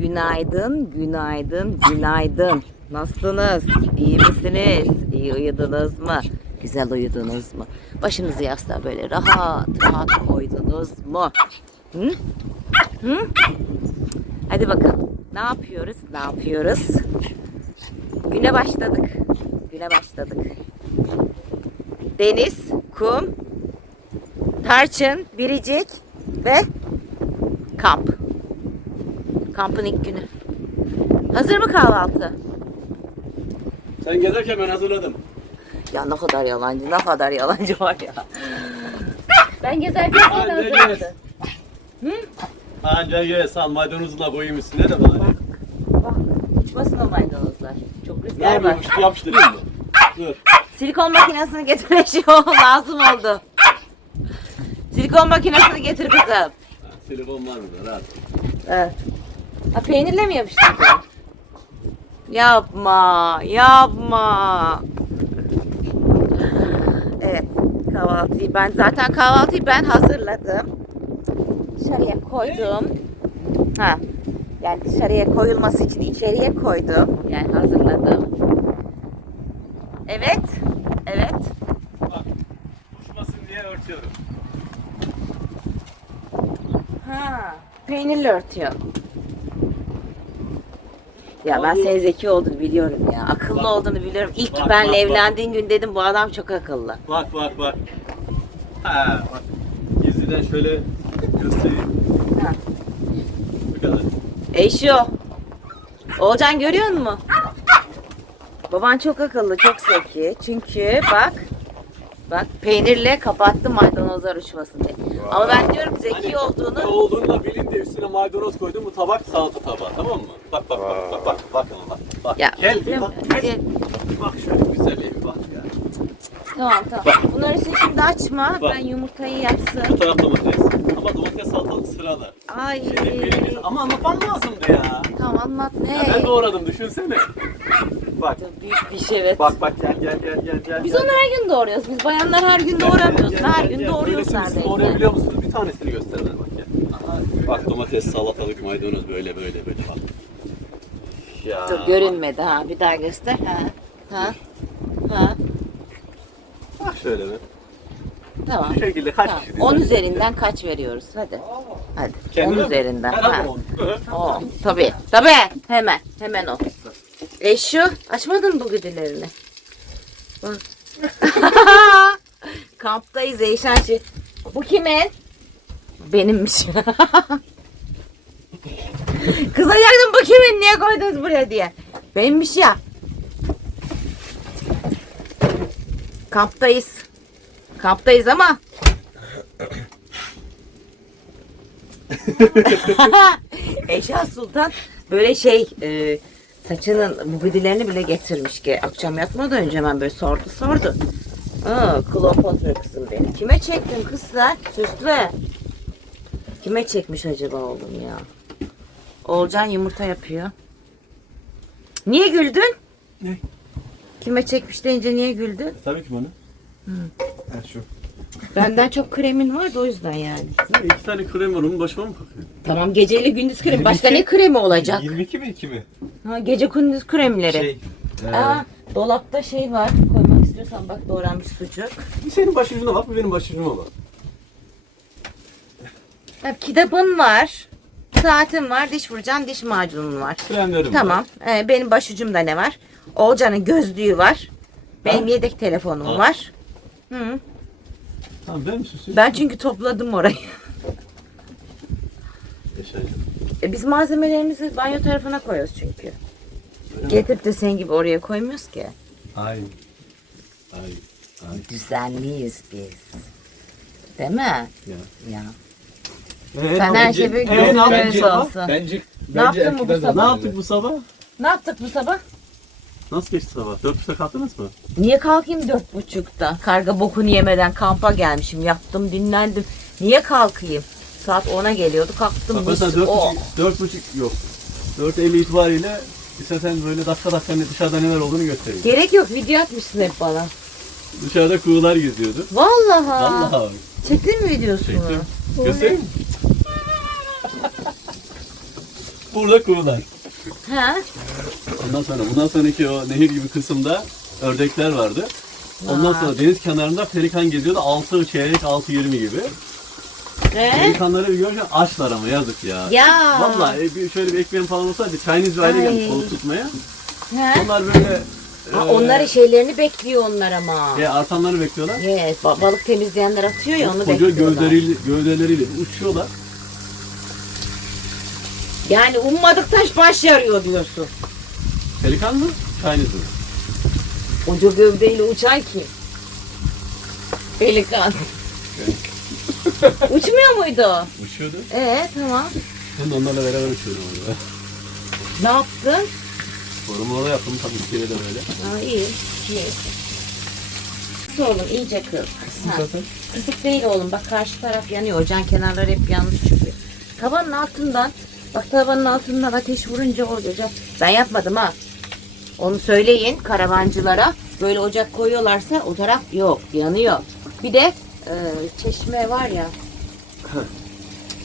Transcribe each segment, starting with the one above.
Günaydın, günaydın, günaydın. Nasılsınız? İyi misiniz? İyi uyudunuz mu? Güzel uyudunuz mu? Başınızı yastığa böyle rahat rahat koydunuz mu? Hı? Hı? Hadi bakalım. Ne yapıyoruz? Ne yapıyoruz? Güne başladık. Güne başladık. Deniz, kum, tarçın, biricik ve kamp. Kampın ilk günü. Hazır mı kahvaltı? Sen gezerken ben hazırladım. Ya ne kadar yalancı, ne kadar yalancı var ya. Ben gezerken sen Anca gez. hazırladın. Anca ye san maydanozla koyayım üstüne de bari. Bak, uçmasın o maydanozlar. Çok Ne rüzgar var. yapayım? Şu yapıştırayım mı? Dur. Silikon makinesini getir şey o lazım oldu. Silikon makinesini getir kızım. Ha, Silikon var mı? Rahat. Evet. Ha peynirle mi yapıştırdın? Yapma, yapma. Evet, kahvaltıyı ben zaten kahvaltıyı ben hazırladım. Dışarıya koydum. Ha. Yani dışarıya koyulması için içeriye koydum. Yani hazırladım. Evet. Evet. Bak. Uçmasın diye örtüyorum. Ha. Peynirle örtüyor. Ya ben senin zeki olduğunu biliyorum ya. Akıllı Bak. olduğunu biliyorum. İlk Bak, benle bak, bak. evlendiğin gün dedim bu adam çok akıllı. Bak bak bak. Ha bak. Gizliden şöyle göstereyim. Ha. Bu kadar. Olcan görüyor musun? Baban çok akıllı, çok zeki. Çünkü bak, bak peynirle kapattı maydanozlar uçmasın diye. Ama ben diyorum zeki Hani Ne olduğunu. olduğunu da bilin de üstüne maydanoz koydum. Bu tabak salata tabağı tamam mı? Bak bak bak bak bak bakın bak. Bak Ya, gel mi? bak gel. Gel. Bak şöyle güzelliğe bir bak ya. Tamam tamam. Bunları sen şimdi açma. Bak. Ben yumurtayı yapsın. Bu taraf domates. Ama domates salatalık sırada. Ay. Eliniz... Ama anlatmam lazımdı ya. Tamam anlat ne? ya ben doğradım düşünsene. Bak. Büyük bir şey evet. Bak bak gel gel gel gel gel. Biz onu her gün doğuruyoruz. Biz bayanlar her gün Gel, gel, doğuramıyoruz. gel, Her gel, gün doğuruyoruz neredeyse. Doğrayabiliyor musunuz? Bir tanesini göster bana bak gel. Bak domates, salatalık, maydanoz böyle böyle böyle bak. Ya. Dur görünmedi ha. Bir daha göster. Ha. Ha. Ha. Bak şöyle be. Tamam. Bu şekilde kaç Tamam. kişi 10 dizer? üzerinden kaç veriyoruz? Hadi. Hadi. 10 Kendine mi? üzerinden. Herhalde Ha. on. O. Tabii. Tabii. Hemen. Hemen o. E şu açmadın bu güdülerini? Bak. Kamptayız Eyşançı. Bu kimin? Benimmiş. Kızacaktım bu kimin? Niye koydunuz buraya diye. Benimmiş ya. Kamptayız. Kamptayız ama Eşya Sultan böyle şey e, saçının mubidilerini bile getirmiş ki akşam yatmadan önce hemen böyle sordu sordu. Aa, Kleopatra kızım benim. Kime çektin kız sen? Süslü. Kime çekmiş acaba oğlum ya? Olcan yumurta yapıyor. Niye güldün? Ne? Kime çekmiş deyince niye güldün? Tabii ki bana. Ha şu. Benden çok kremin vardı o yüzden yani. Ne, iki tane krem var onun başıma mı bakıyor? Tamam geceyle gündüz kremi. Başka ne kremi olacak? 22 mi 2 mi? Ha, gece gündüz kremleri. Şey. e, Aa, dolapta şey var. Koymak istiyorsan bak doğranmış sucuk. Bir senin başucuna bak, bir benim başucuma bak. Ha, kitabın var. Saatin var. Diş fırçan, diş macunun var. Kremlerim Tamam. Ee, benim başucumda ne var? Olcan'ın gözlüğü var. Benim Ha? yedek telefonum Ha. var. Hı. Tamam ben mi süsü? Ben çünkü topladım orayı. Yaşayacağım. E, biz malzemelerimizi banyo tarafına koyuyoruz çünkü. Öyle mi? Getirip de senin gibi oraya koymuyoruz ki. Ay. Ay. Ay. Düzenliyiz biz. Değil mi? Ya. Ya. Ee, Sen her şeyi Ee, ne gözünün yaptık önünde bu sabah? olsun. Bence Ne yaptın bu bu erkekler sabah? Ne zaten yaptık bu sabah? Ne yaptık bu sabah? Nasıl geçti sabah? Dört buçukta kalktınız mı? Niye kalkayım dört buçukta? Karga bokunu yemeden kampa gelmişim. Yattım dinlendim. Niye kalkayım? Saat 10'a geliyordu. Kalktım. Bak mesela dört Oh. buçuk, dört buçuk yok. Dört elli itibariyle istersen böyle dakika dakika ne- dışarıda neler olduğunu göstereyim. Gerek yok. Video atmışsın hep bana. Dışarıda kuğular yüzüyordu. Vallahi. Vallahi Çektin mi videosunu? çektim. Göstereyim mi? Burada kuğular. Ha? Ondan sonra bundan sonraki o nehir gibi kısımda ördekler vardı. Ondan sonra deniz kenarında pelikan geziyordu. 6 çeyrek 6 20 gibi. Ve? Pelikanları bir görünce açlar ama yazık ya. Ya. Vallahi e, bir şöyle bir ekmeğim falan olsaydı Chinese bir aile Ay. gelmiş balık tutmaya. Ha? Onlar böyle Ha, e, onların şeylerini bekliyor onlar ama. e, artanları bekliyorlar. Yes, ba- balık temizleyenler atıyor ya onu Koca bekliyorlar. gövdeleriyle, gövdeleriyle uçuyorlar. Yani ummadık taş baş yarıyor diyorsun. Pelikan mı? Chinese mi? Koca gövdeyle uçan kim? Pelikan. Uçmuyor muydu o? Uçuyordu. Ee tamam. Ben de onlarla beraber uçuyorum orada. Ne yaptın? Korumalı yaptım tabii bir kere de böyle. Aa iyi. iyi. Kız oğlum iyice kız. Ha. Kısık değil oğlum. Bak karşı taraf yanıyor. Ocağın kenarları hep yanmış çünkü. Tavanın altından bak tavanın altından ateş vurunca olacak. Ben yapmadım ha. Onu söyleyin karavancılara. Böyle ocak koyuyorlarsa o taraf yok. Yanıyor. Bir de e, çeşme var ya.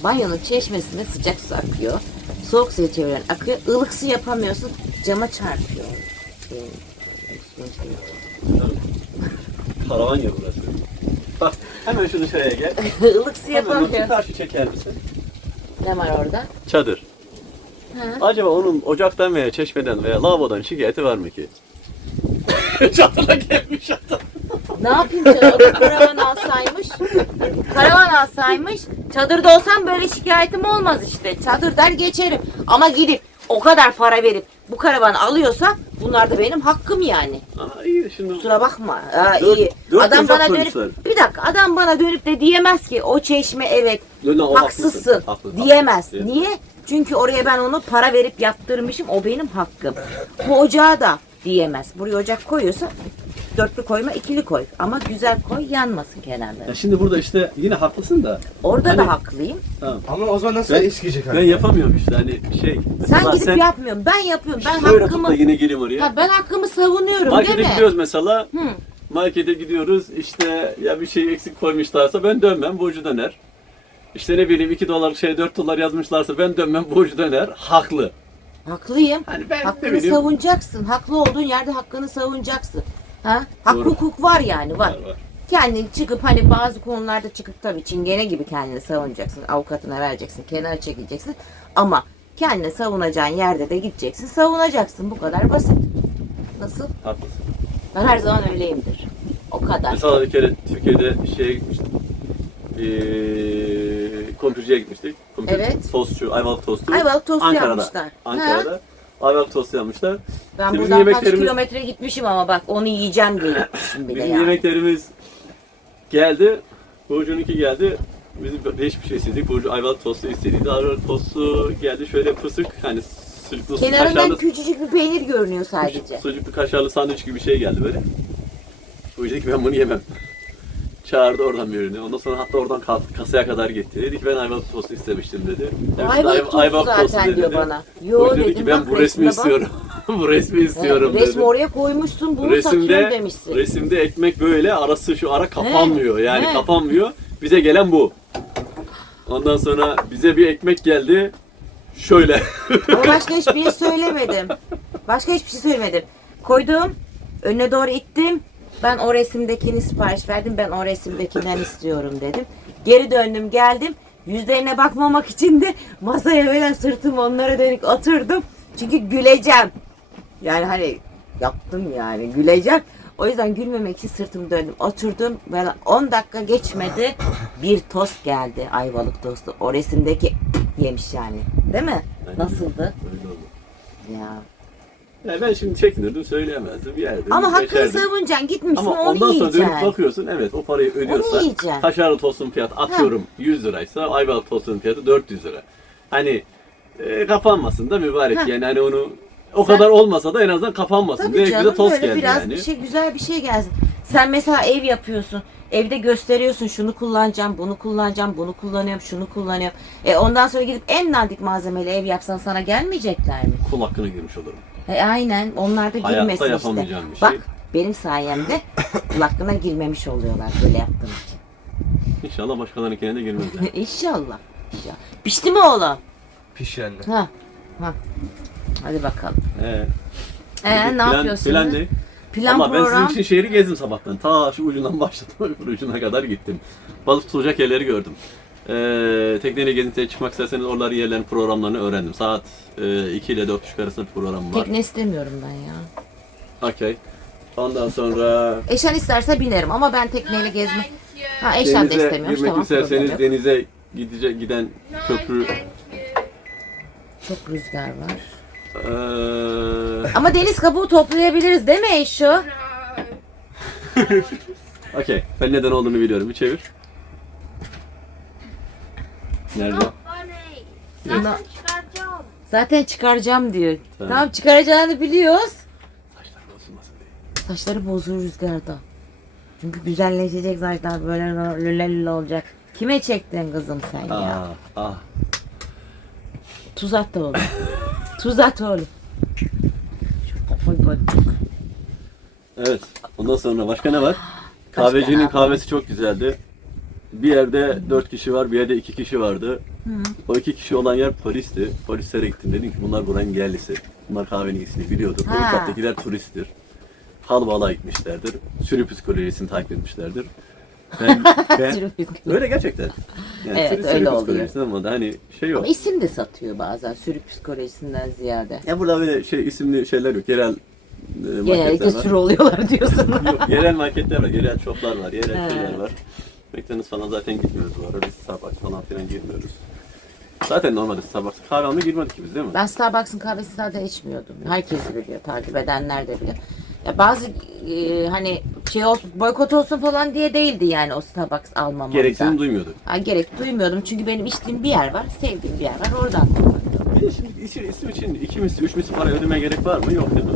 Banyonun çeşmesine sıcak su akıyor. Soğuk suya çeviren akıyor. Ilık su yapamıyorsun. Cama çarpıyor. Karavan ya burası. Bak hemen şu dışarıya gel. Ilık su Hemen yapamıyor. karşı çeker misin? Ne var orada? Çadır. Ha. Acaba onun ocaktan veya çeşmeden veya lavabodan şikayeti var mı ki? Çadıra gelmiş adam. Ne yapayım canım? Karavan alsaymış. Karavan alsaymış. Çadırda olsam böyle şikayetim olmaz işte. Çadır der geçerim. Ama gidip o kadar para verip bu karavanı alıyorsa bunlar da benim hakkım yani. Aa iyi şimdi. Kusura bakma. Ha, Dört- iyi. dört Adam bana dönüp bir dakika adam bana dönüp de diyemez ki o çeşme evet Dön, haksızsın haklısın, haklı, diyemez. haklı. Niye? Çünkü oraya ben onu para verip yaptırmışım. O benim hakkım. Bu ocağa da diyemez. Buraya ocak koyuyorsa dörtlü koyma ikili koy. Ama güzel koy yanmasın kenarları. Ya şimdi burada işte yine haklısın da. Orada Hani- da haklıyım. Tamam. Ama o zaman nasıl Ben- eskiyecek Ben yapamıyorum işte hani şey. Sen gidip yapmıyorsun. Ben yapıyorum. Ben Şöyle hakkımı da yine gireyim oraya. ha, ben hakkımı savunuyorum Markete değil mi? gidiyoruz mesela. Hı. Markete gidiyoruz işte ya bir şey eksik koymuşlarsa ben dönmem borcu döner. İşte ne bileyim 2 dolar şey 4 dolar yazmışlarsa ben dönmem borcu döner. Haklı. Haklıyım. Hani ben ne Hakkını bileyim. savunacaksın. Haklı olduğun yerde hakkını savunacaksın. Ha? Hak Doğru. hukuk var yani var. Var, var. Kendin çıkıp hani bazı konularda çıkıp tabii çingene gibi kendini savunacaksın. Avukatına vereceksin, kenara çekileceksin. Ama kendini savunacağın yerde de gideceksin, savunacaksın. Bu kadar basit. Nasıl? Haklısın. Ben her zaman öyleyimdir. O kadar. Mesela bir kere Türkiye'de şeye gitmiştim. Ee, kumpirciye gitmiştik. Kumpir, Evet. Tostçu, Ayvalık tostu. Ayvalık tostu Ankara'da. yapmışlar. Ankara'da. Ayvalık tostu yapmışlar. Ben bizim buradan kaç yemeklerimiz- kilometre gitmişim ama bak onu yiyeceğim diye gitmişim bile Bizim yani. yemeklerimiz geldi. Burcu'nunki geldi. Biz hiçbir şey istedik. Burcu Ayvalık tostu istedi. Ayvalık tostu geldi şöyle fısık hani sucuklu Kenarından kaşarlı, küçücük bir peynir görünüyor sadece. sucuklu kaşarlı sandviç gibi bir şey geldi böyle. Burcu dedi ki ben bunu yemem. Çağırdı oradan birini. Ondan sonra hatta oradan kasaya kadar gitti. Dedi ki ben ayvalık tostu istemiştim dedi. Evet, Ayvalık ay- tostu zaten dedi. diyor bana. Yo dedi dedim ki ben bak bu resmi resmine bak. istiyorum. bu resmi istiyorum dedi. resmi oraya koymuşsun bunu satıyorum resimde demişsin. resimde ekmek böyle arası şu ara kapanmıyor yani He. kapanmıyor. Bize gelen bu. Ondan sonra bize bir ekmek geldi. Şöyle. Ama başka hiçbir şey söylemedim. Başka hiçbir şey söylemedim. Koydum, önüne doğru ittim. Ben o resimdekini sipariş verdim. Ben o resimdekinden istiyorum dedim. Geri döndüm geldim. Yüzlerine bakmamak için de masaya böyle sırtım onlara dönük oturdum. Çünkü güleceğim. Yani hani yaptım yani güleceğim. O yüzden gülmemek için sırtımı döndüm. Oturdum. Böyle 10 dakika geçmedi. Bir tost geldi. Ayvalık tostu. O resimdeki yemiş yani. Değil mi? Nasıldı? Öyle oldu. Ya. Yani ben şimdi çekinirdim söyleyemezdim yerdim. Ama hakkını geçerdim. savunacaksın. Gitmişsin Ama onu ondan sonra yiyeceksin. dönüp bakıyorsun evet o parayı ödüyorsa yiyeceksin. kaşarlı tostun fiyatı atıyorum 100 liraysa ayvalık tostunun fiyatı 400 lira. Hani e, kapanmasın da mübarek Heh. yani hani onu o Sen- kadar olmasa da en azından kapanmasın. Tabii Direkt bize canım tost böyle geldi biraz yani. bir şey güzel bir şey gelsin. Sen mesela ev yapıyorsun. Evde gösteriyorsun şunu kullanacağım, bunu kullanacağım, bunu kullanıyorum, şunu kullanıyorum. E ondan sonra gidip en dandik malzemeli ev yapsan sana gelmeyecekler mi? Kul hakkına girmiş olurum. E aynen onlar da Hayatta girmesin işte. yapamayacağım bir şey. Bak benim sayemde kul hakkına girmemiş oluyorlar böyle yaptığım için. İnşallah başkalarınkine de girmezler. İnşallah. İnşallah. Pişti mi oğlum? Piş yani. Ha. Hah. Hadi bakalım. Ee, Ee, ne plan, yapıyorsun? Plan değil. Plan Ama ben program. sizin için şehri gezdim sabahtan. Ta şu ucundan başladım öbür ucuna kadar gittim. Balık tutulacak yerleri gördüm. Ee, tekneyle gezintiye çıkmak isterseniz oraları yerlerin programlarını öğrendim. Saat e, 2 ile 4.30 arasında program var. Tekne istemiyorum ben ya. Okey. Ondan sonra Eşan isterse binerim ama ben tekneyle gezme. Ha eşan da denize istemiyormuş girmek tamam. isterseniz yok. denize gidecek giden köprü Çok rüzgar var. Ee, Ama deniz kabuğu toplayabiliriz değil mi Eşo? Okey. Ben neden olduğunu biliyorum. Bir çevir. Nerede? Bunu çıkaracağım. zaten çıkaracağım diyor. Tamam. Tamam çıkaracağını biliyoruz. Saçlar bozulmasın diye. Saçları bozulur rüzgarda. Çünkü güzelleşecek saçlar böyle lülelül olacak. Kime çektin kızım sen ya? Ah, ah. Tuz at da oğlum. Tuz at oğlum. Şu kafayı bacık. Evet. Ondan sonra başka ne var? Kahvecinin kahvesi çok güzeldi. Bir yerde dört kişi var, bir yerde iki kişi vardı. O iki kişi olan yer Paris'ti. Parislere gittim. Dedim ki bunlar buranın yerlisi. Bunlar kahvenin iyisini biliyordur. Ha. Öbür kattakiler turisttir. Halvalığa gitmişlerdir. Sürü psikolojisini takip etmişlerdir. Ben, ben öyle gerçekten. Yani Evet, sürü, öyle sürü oluyor. psikolojisi ama da hani şey yok. Ama isim de satıyor bazen sürü psikolojisinden ziyade. Ya burada böyle şey isimli şeyler yok. Yerel e, Genellikle sürü oluyorlar diyorsun. Yok, yerel marketler var, yerel shoplar var, yerel şeyler var. McDonald's falan zaten gitmiyoruz bu ara. Biz Starbucks falan filan girmiyoruz. Zaten normalde Starbucks kahve girmedik ki biz değil mi? Ben Starbucks'ın kahvesini zaten içmiyordum. Herkes biliyor, takip edenler de biliyor. Ya bazı e, hani şey olsun, boykot olsun falan diye değildi yani o Starbucks almamam. Gereksinim duymuyorduk. Ha, gerek duymuyordum çünkü benim içtiğim bir yer var, sevdiğim bir yer var. Oradan. Bir de şimdi isim, isim için iki misli, üç misli para ödemeye gerek var mı? Yok değil mi?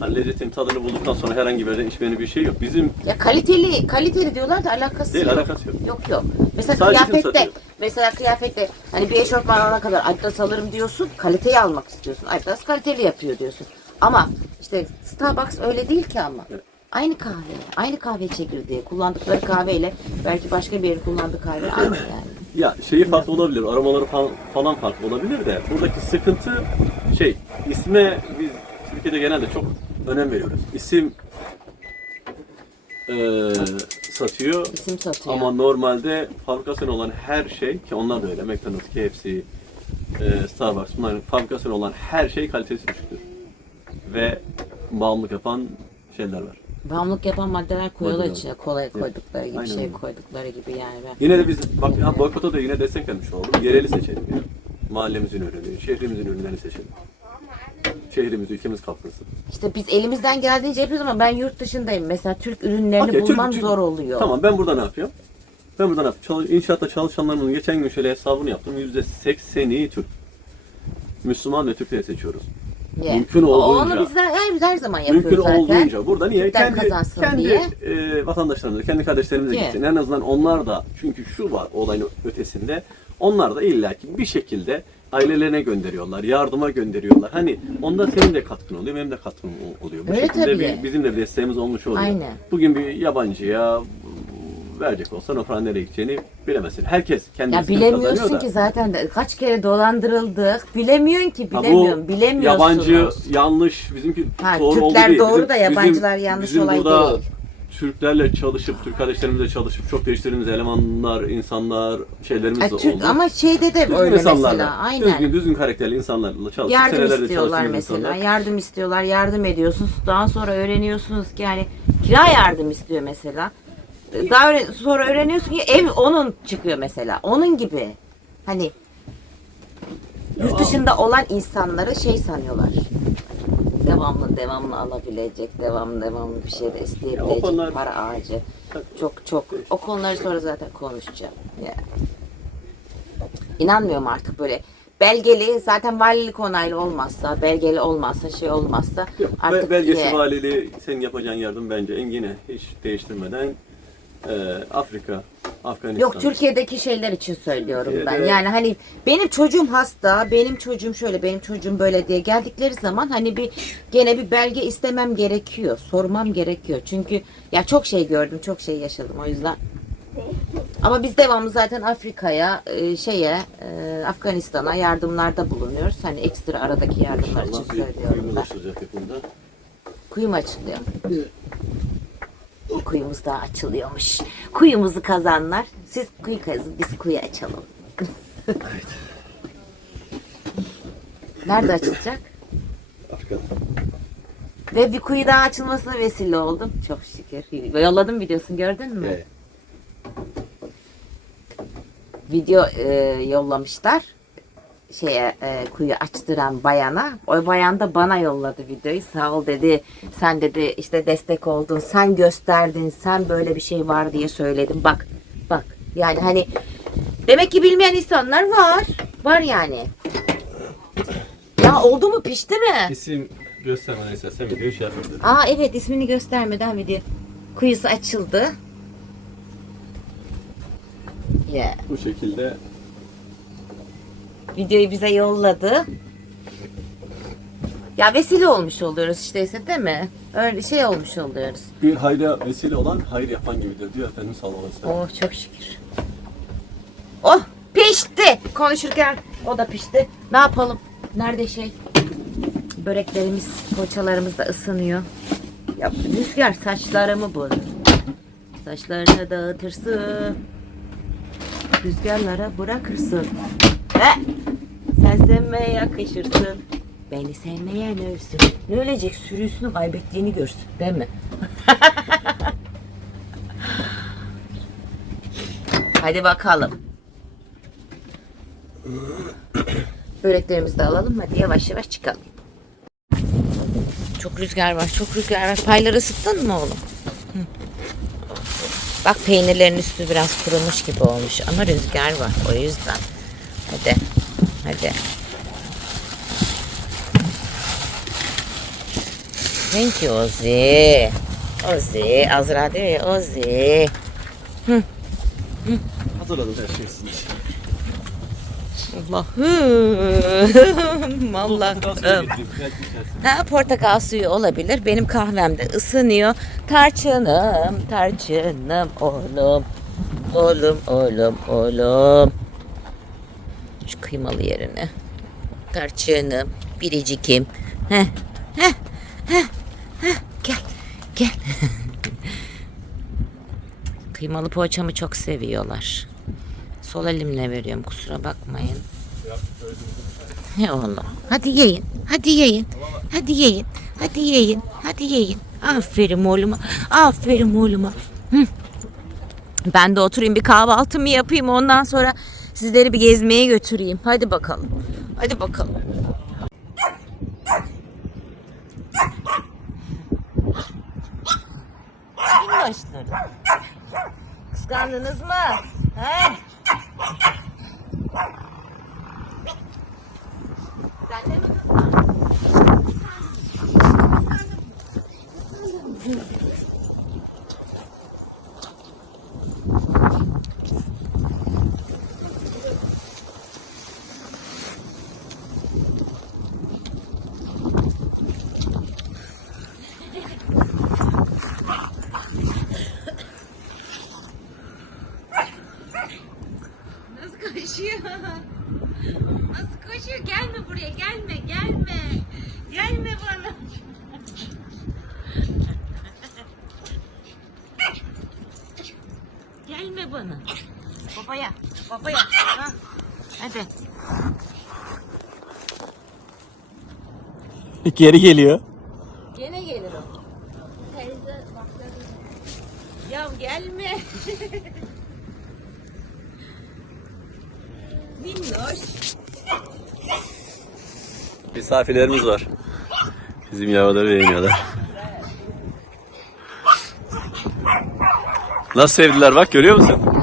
Hani lezzetin tadını bulduktan sonra herhangi bir içmenin bir şey yok. Bizim Ya kaliteli, kaliteli diyorlar da alakası değil, yok. alakası yok. Yok yok. Mesela Sadece kıyafette, satıyor. mesela kıyafette hani bir eşofman alana kadar Adidas alırım diyorsun, kaliteyi almak istiyorsun. Adidas kaliteli yapıyor diyorsun. Ama işte Starbucks öyle değil ki ama. Evet. Aynı kahve, aynı kahve çekirdeği. Kullandıkları kahveyle belki başka bir yerin kullandığı kahve aynı yani. Ya şeyi farklı olabilir, aromaları falan, falan farklı olabilir de buradaki sıkıntı şey, isme biz Türkiye'de genelde çok önem veriyoruz. İsim eee satıyor İsim satıyor. ama normalde fabrikasyon olan her şey ki onlar da öyle McDonald's, KFC, eee, Starbucks bunların fabrikasyon olan her şey kalitesi düşüktür. Ve bağımlılık yapan şeyler var. Bağımlılık yapan maddeler koyuyorlar Maddeler. içine. Kolay koydukları gibi, Aynen şey öyle. koydukları gibi yani. Ben. Yine de biz bak ha, boykota da yine desteklemiş oldum. Yereli seçelim ya. Mahallemizin ürünü, şehrimizin ürünlerini seçelim. Şehrimiz, ülkemiz kaplansın. İşte biz elimizden geldiğince yapıyoruz ama ben yurt dışındayım. Mesela Türk ürünlerini Okey, Türk- bulmam Türk- zor oluyor. Tamam ben burada ne yapıyorum? Ben burada ne yapıyorum? Çalış, inşaatta çalışanlarımın geçen gün şöyle hesabını yaptım. Yüzde sekseni Türk. Müslüman ve Türkleri seçiyoruz. Yeah. Mümkün olduğunca. Onu biz her, her, her zaman yapıyoruz Mümkün zaten. olduğunca. Burada niye? Türkler Kendi, kazansın kendi diye. e, vatandaşlarımıza, kendi kardeşlerimize Yeah. gitsin. En azından onlar da, çünkü şu var olayın ötesinde, onlar da illaki bir şekilde ailelerine gönderiyorlar, yardıma gönderiyorlar. Hani onda senin de katkın oluyor, benim de katkım oluyor. Bu Öyle şekilde tabii. bir, bizim de desteğimiz olmuş oluyor. Aynen. Bugün bir yabancıya verecek olsan o paranın nereye gideceğini bilemezsin. Herkes kendi Ya kazanıyor bilemiyorsun da. ki zaten de, kaç kere dolandırıldık. Bilemiyorsun ki Ha, bilemiyorum. bu Bilemiyorsunuz. yabancı yanlış bizimki Ha, doğru Türkler oldu değil. doğru da yabancılar yanlış bizim olay burada değil. Türklerle çalışıp, Türk kardeşlerimizle çalışıp çok değiştirdiğimiz elemanlar, insanlar, şeylerimiz de Türk, oldu. ama şeyde de düzgün öyle insanlarla, mesela. Aynen. düzgün, düzgün karakterli insanlarla çalışıp Yardım senelerde istiyorlar çalıştığımız mesela. insanlar. Yardım istiyorlar. Yardım ediyorsunuz. Daha sonra öğreniyorsunuz ki yani kira yardım istiyor mesela. Daha öğren- sonra öğreniyorsun ki ev onun çıkıyor mesela. Onun gibi. Hani yurt dışında olan insanları şey sanıyorlar. Devamlı devamlı alabilecek, devamlı devamlı bir şey de Ya o isteyebilecek konular- para ağacı. Çok çok. O konuları sonra zaten konuşacağım. Yani. İnanmıyorum artık böyle belgeli zaten valilik onaylı olmazsa belgeli olmazsa şey olmazsa Yok, artık be- belgesi ye- valiliği senin yapacağın yardım bence en yine hiç değiştirmeden e, Afrika, Afganistan. Yok Türkiye'deki şeyler için söylüyorum ben. Türkiye'de- Yani hani benim çocuğum hasta, benim çocuğum şöyle, benim çocuğum böyle diye geldikleri zaman hani bir gene bir belge istemem gerekiyor. Sormam gerekiyor. Çünkü ya çok şey gördüm, çok şey yaşadım o yüzden. Ama biz devamlı zaten Afrika'ya, e, şeye, e, Afganistan'a yardımlarda bulunuyoruz. Hani ekstra aradaki yardımlar için Allah bir söylüyorum kuyumuz ben. açılacak yakında. Kuyum açılıyor. Kuyumuz daha açılıyormuş. Kuyumuzu kazanlar. Siz kuyu kazın, biz kuyu açalım. Nerede açılacak? Afrika'da. Ve bir kuyu daha açılmasına vesile oldum. Çok şükür. Yolladım videosunu gördün mü? Evet. Video e, yollamışlar. Şeye e, kuyu açtıran bayana. O bayan da bana yolladı videoyu. Sağ ol dedi. Sen dedi işte destek oldun. Sen gösterdin. Sen böyle bir şey var diye söyledim. Bak bak. Yani hani demek ki bilmeyen insanlar var. Var yani. Ya oldu mu pişti mi? İsim göstermeden istersen videoyu şey yapabilirim. Aa evet ismini göstermeden video. Kuyusu açıldı. Yeah. Bu şekilde Videoyu bize yolladı. Ya vesile olmuş oluyoruz işte değil mi? Öyle şey olmuş oluyoruz. bir hayra vesile olan hayır yapan gibidir diyor Efendimiz sallallahu aleyhi ve sellem. Oh çok şükür. Oh pişti. Konuşurken o da pişti. Ne yapalım? Nerede şey? Böreklerimiz, poğaçalarımız da ısınıyor. Ya rüzgar saçlarımı bul. Saçlarını dağıtırsın. Rüzgarlara bırakırsın. He? Sen sevmeye yakışırsın. Beni sevmeyen ölsün. Ne ölecek? Sürüsünü kaybettiğini görsün. Değil mi? Hadi bakalım. Böreklerimizi de alalım. Hadi yavaş yavaş çıkalım. Çok rüzgar var. Çok rüzgar var. Payları ısıttın mı oğlum? Hı. Bak peynirlerin üstü biraz kurumuş gibi olmuş. Ama rüzgar var. O yüzden. Hadi. Hadi. Thank you Ozi. Ozi. Azra diyor ya Ozi. Hazırladım her şeyi. Allah'ım. Allah'ım. Ha, portakal suyu olabilir. Benim kahvem de ısınıyor. Tarçınım, tarçınım oğlum. Oğlum, oğlum, oğlum. Şu kıymalı yerine. Tarçınım, biricikim. Heh, heh, heh, heh. Gel, gel. Kıymalı poğaçamı çok seviyorlar. Sol elimle veriyorum kusura bakmayın. He oğlum. Hadi yiyin. Hadi yiyin. Hadi yiyin. Hadi yiyin. Hadi yiyin. Aferin oğluma. Aferin oğluma. Hı. Ben de oturayım bir kahvaltımı yapayım ondan sonra sizleri bir gezmeye götüreyim. Hadi bakalım. Hadi bakalım. Kim başladı? Kıskandınız mı? He? Sen de mi kıskandın? Nasıl koşuyor? Nasıl koşuyor? Gelme buraya, gelme, gelme. Gelme bana. gelme bana. Babaya, babaya. Ha. Hadi. Geri geliyor. Gene gelir o. Teyze Ya gelme. Minnoş. Misafirlerimiz var. Bizim yavruları beğeniyorlar. Nasıl sevdiler bak görüyor musun?